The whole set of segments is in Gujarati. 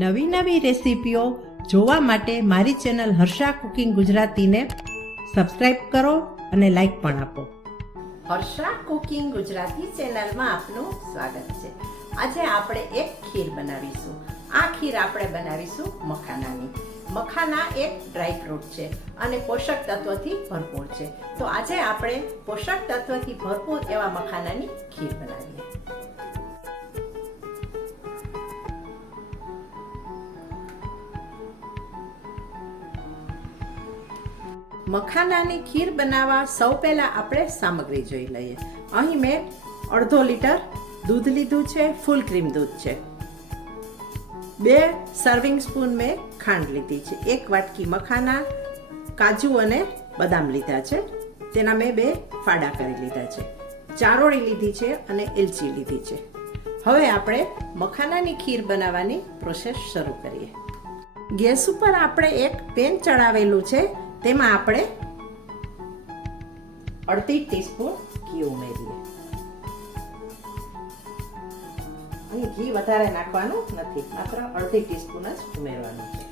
નવી નવી રેસીપીઓ જોવા માટે મારી ચેનલ હર્ષા કુકિંગ ગુજરાતીને સબસ્ક્રાઈબ કરો અને લાઈક પણ આપો. હર્ષા કુકિંગ ગુજરાતી ચેનલમાં આપનું સ્વાગત છે. આજે આપણે એક ખીર બનાવીશું. આ ખીર આપણે બનાવીશું મખાનાની. મખાના એક ડ્રાય ફ્રૂટ છે અને પોષક તત્વોથી ભરપૂર છે. તો આજે આપણે પોષક તત્વોથી ભરપૂર એવા મખાનાની ખીર બનાવીએ. મખાનાની ખીર બનાવવા સૌ પહેલાં આપણે સામગ્રી જોઈ લઈએ. અહીં મેં અડધો લીટર દૂધ લીધું છે, ફૂલ ક્રીમ દૂધ છે. 2 સર્વિંગ સ્પૂન મેં ખાંડ લીધી છે. 1 વાટકી મખાના, કાજુ અને બદામ લીધા છે. તેના મેં 2 ફાડા કરી લીધા છે. ચારોળી લીધી છે અને એલચી લીધી છે. હવે આપણે મખાનાની ખીર બનાવવાની પ્રોસેસ શરૂ કરીએ. ગેસ ઉપર આપણે એક પેન ચડાવેલું છે. તેમાં આપણે અડધી ટીસ્પૂન ઘી ઉમેરીએ. અહીં ઘી વધારે નાખવાનું નથી, માત્ર અડધી ટીસ્પૂન જ ઉમેરવાનું છે.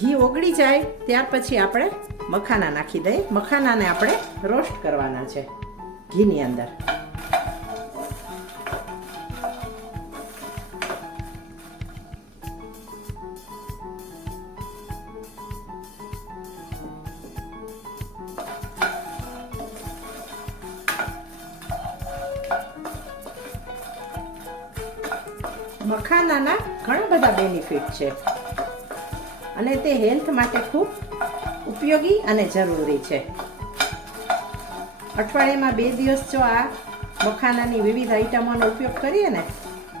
ઘી ઓગળી જાય ત્યાર પછી આપણે મખાના નાખી દઈએ. મખાનાને આપણે રોસ્ટ કરવાના છે ઘીની અંદર. મખાનાના ઘણા બધા બેનિફિટ છે અને તે હેલ્થ માટે ખૂબ ઉપયોગી અને જરૂરી છે. અઠવાડિયામાં 2 દિવસ જો આ મખાનાની વિવિધ આઈટમોનો ઉપયોગ કરીએ ને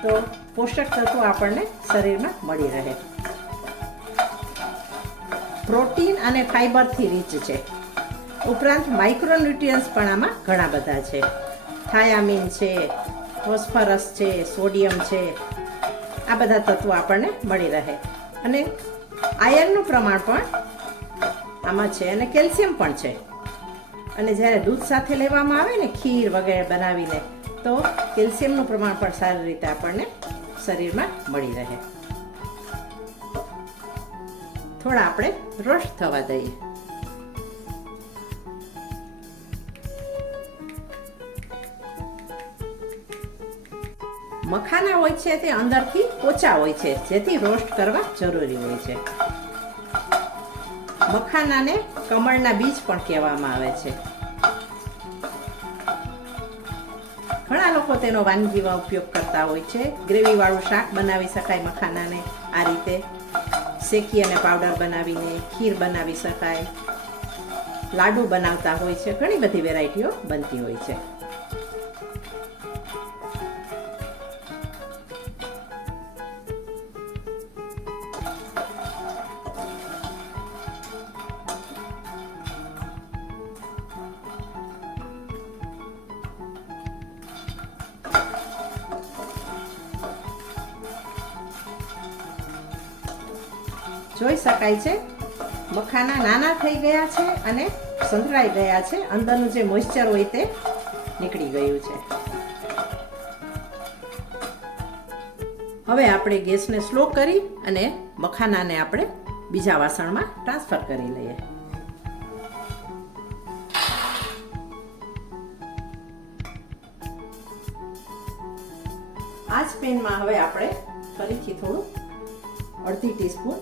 તો પોષક તત્વો આપણને શરીરમાં મળી રહે. પ્રોટીન અને ફાઈબરથી રીચ છે. ઉપરાંત માઇક્રોન્યુટ્રિયન્ટ્સ પણ આમાં ઘણા બધા છે. થાયામીન છે, ફોસ્ફરસ છે, સોડિયમ છે. આ બધા તત્વો આપણને મળી રહે અને આયર્નનું પ્રમાણ પણ આમાં છે અને કેલ્શિયમ પણ છે. અને જ્યારે દૂધ સાથે લેવામાં આવે ને ખીર વગેરે બનાવીને તો કેલ્શિયમનું પ્રમાણ પણ સારી રીતે આપણને શરીરમાં મળી રહે. થોડા આપણે રોસ્ટ થવા દઈએ. મખાના હોય છે તે અંદરથી પોચા હોય છે, જેથી રોસ્ટ કરવા જરૂરી હોય છે. મખાનાને કમળના બીજ પણ કહેવામાં આવે છે. ઘણા લોકો તેનો વાનગીમાં ઉપયોગ કરતા હોય છે. ગ્રેવીવાળું શાક બનાવી શકાય મખાનાને આ રીતે. શેકી અને પાવડર બનાવીને ખીર બનાવી શકાય. લાડુ બનાવતા હોય છે. ઘણી બધી વેરાયટીઓ બનતી હોય છે. જોઈ શકાય છે મખાના નાના થઈ ગયા છે અને સંતળાઈ ગયા છે. અંદરનું જે મોઇસ્ચર હોય તે નીકળી ગયું છે. હવે આપણે ગેસને સ્લો કરી અને મખાનાને આપણે બીજા વાસણમાં ટ્રાન્સફર કરી લઈએ. આ જ પેનમાં હવે આપણે ફરીથી થોડું અડધી ટીસ્પૂન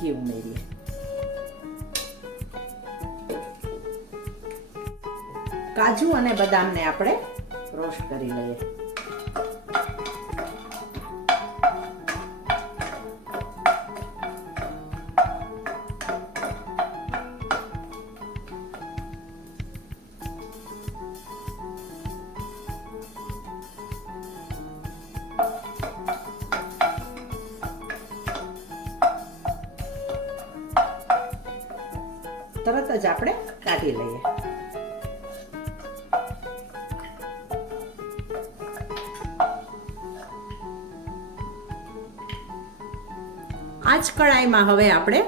ઘી ઉમેરીએ. કાજુ અને બદામને આપણે રોસ્ટ કરી લઈએ. તરત જ આપણે કાઢી લઈએ. આ જ કડાઈમાં હવે આપણે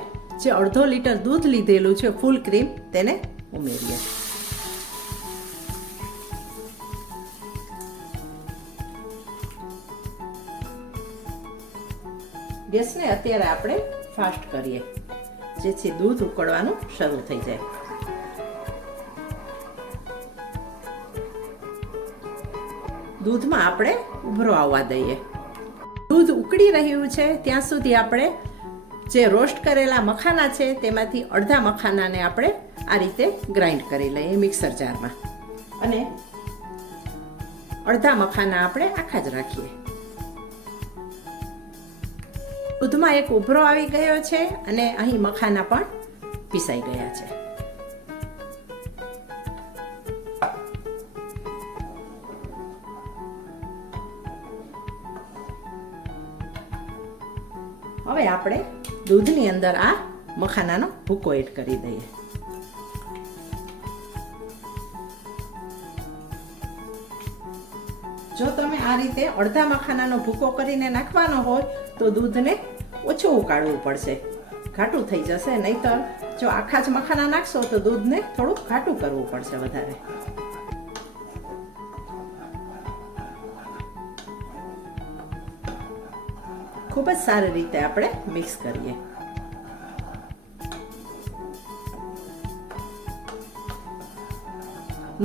જે અડધો લીટર દૂધ લીધેલું છે ફૂલ ક્રીમ તેને ઉમેરીએ. ગેસને અત્યારે આપણે ફાસ્ટ કરીએ, જેથી દૂધ ઉકળવાનું શરૂ થઈ જાય. દૂધમાં આપણે ઉભરો આવવા દઈએ. દૂધ ઉકળી રહ્યું છે ત્યાં સુધી આપણે જે રોસ્ટ કરેલા મખાના છે તેમાંથી અડધા મખાનાને આપણે આ રીતે ગ્રાઇન્ડ કરી લઈએ મિક્સર જારમાં, અને અડધા મખાના આપણે આખા જ રાખીએ. દૂધમાં એક ઉભરો આવી ગયો છે અને અહીં મખાના પણ પીસાઈ ગયા છે. હવે આપણે દૂધની અંદર આ મખાનાનો ભૂકો એડ કરી દઈએ. જો તમે આ રીતે અડધા મખાનાનો ભૂકો કરીને નાખવાનો હોય તો દૂધને ઓછું ઉકાળવું પડશે, ઘાટું થઈ જશે. નહીતર જો આખા જ મખાના નાખશો તો દૂધને થોડું ઘાટું કરવું પડશે વધારે. ખૂબ જ સારી રીતે આપણે મિક્સ કરીએ.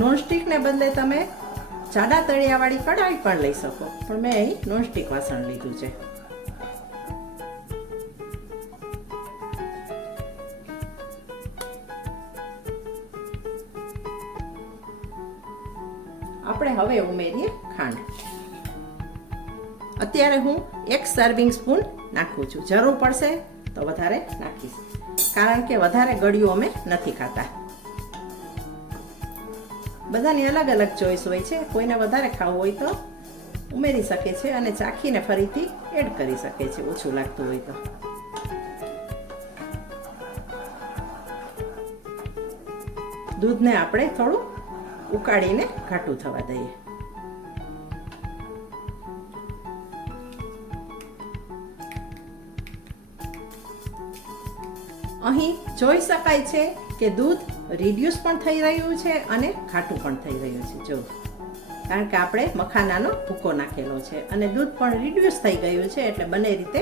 નોનસ્ટિકને બદલે તમે જાડા તળિયાવાળી કઢાઈ પણ લઈ શકો, પણ મેં અહીં નોનસ્ટિક વાસણ લીધું છે. આપણે હવે ઉમેરીએ ખાંડ. અત્યારે હું 1 સર્વિંગ સ્પૂન નાખું છું. જરૂર પડશે તો વધારે નાખીશ, કારણ કે વધારે ગળ્યું અમે નથી ખાતા. બધાની અલગ અલગ ચોઈસ હોય છે. કોઈને વધારે ખાવું હોય તો ઉમેરી શકે છે અને ચાખીને ફરીથી એડ કરી શકે છે ઓછું લાગતું હોય તો. દૂધને આપણે થોડું ઉકાળીને ઘાટું થવા દઈએ. અહીં જોઈ શકાય છે કે દૂધ રિડ્યુસ પણ થઈ રહ્યું છે અને ઘાટું પણ થઈ રહ્યું છે. જો, કારણ કે આપણે મખાનાનો ભૂકો નાખેલો છે અને દૂધ પણ રિડ્યુસ થઈ ગયું છે, એટલે બંને રીતે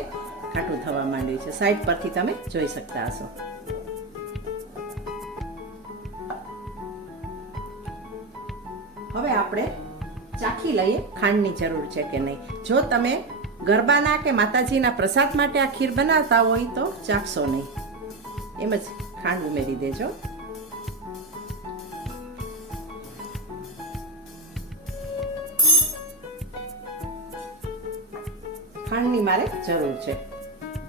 ઘાટું થવા માંડ્યું છે. સાઈડ પરથી તમે જોઈ શકતા હશો. હવે આપણે ચાખી લઈએ ખાંડની જરૂર છે કે નહીં. જો તમે ગરબાના કે માતાજીના પ્રસાદ માટે આ ખીર બનાવતા હોય તો ચાખશો નહીં, એમ જ ખાંડ ઉમેરી દેજો. ખાંડની મારે જરૂર છે.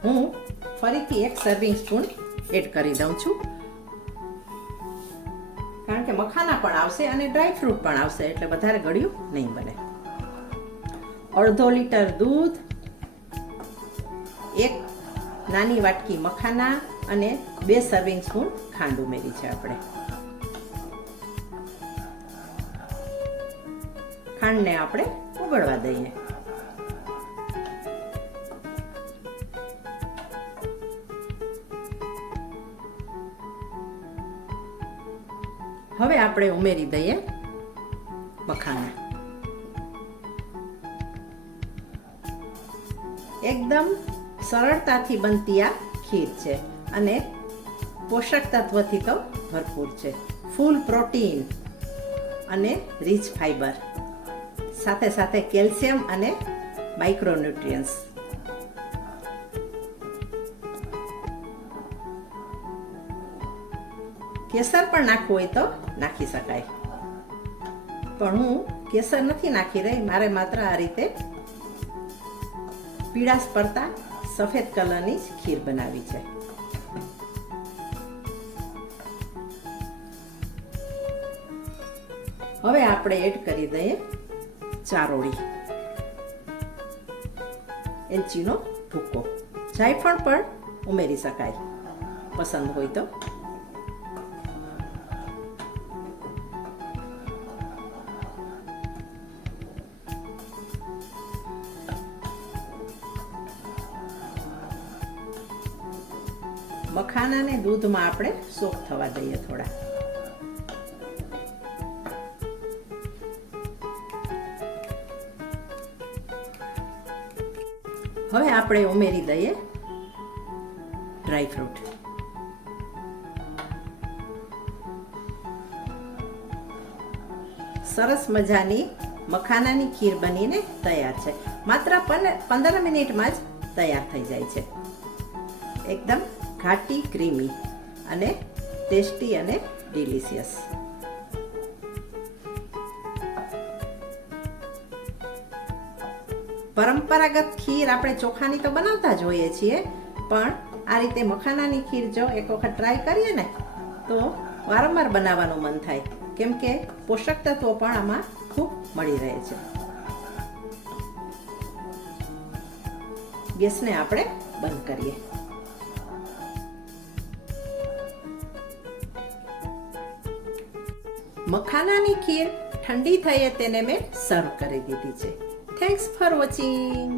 હું ફરીથી 1 સર્વિંગ સ્પૂન એડ કરી દઉં છું, કારણ કે મખાના પણ આવશે અને ડ્રાય ફ્રૂટ પણ આવશે, એટલે વધારે ગળ્યું નહીં બને. અડધો લીટર દૂધ, 1 નાની વાટકી મખાના અને 2 સર્વિંગ સ્પૂન ખાંડ ઉમેરી છે આપણે. ખાંડને આપણે ઓગળવા દઈએ. હવે આપણે ઉમેરી દઈએ મખાના. એકદમ સરળતાથી બનતી આ ખીર છે અને પોષક તત્વથી તો ભરપૂર છે. ફૂલ પ્રોટીન અને રીચ ફાઈબર, સાથે સાથે કેલ્શિયમ અને માઇક્રોન્યુટ્રિયન્ટ્સ. કેસર પણ નાખવું હોય તો નાખી શકાય, પણ હું કેસર નથી નાખી રહી. મારે માત્ર આ રીતે પીળાશ પડતા સફેદ કલરની જ ખીર બનાવી છે. હવે આપણે એડ કરી દઈએ ચારોળી, એલચીનો ભૂકો. જાયફળ પણ ઉમેરી શકાય પસંદ હોય તો. મખાનાને દૂધમાં આપણે સોક થવા દઈએ થોડા. હવે આપણે ઉમેરી દઈએ ડ્રાયફ્રૂટ. સરસ મજાની મખાનાની ખીર બનીને તૈયાર છે. માત્ર 15 મિનિટમાં જ તૈયાર થઈ જાય છે. એકદમ ઘાટી, ક્રીમી અને ટેસ્ટી અને ડિલિશિયસ. પરંપરાગત ખીર આપણે ચોખાની તો બનાવતા જ હોઈએ છીએ, પણ આ રીતે મખાનાની ખીર જો એક વખત ટ્રાય કરીએ ને તો વારંવાર બનાવવાનું મન થાય, કેમ કે પોષક તત્વો પણ આમાં ખૂબ મળી રહે છે. ગેસને આપણે બંધ કરીએ. મખાનાની ખીર ઠંડી થઈએ તેને મેં સર્વ કરી દીધી છે. Thanks for watching.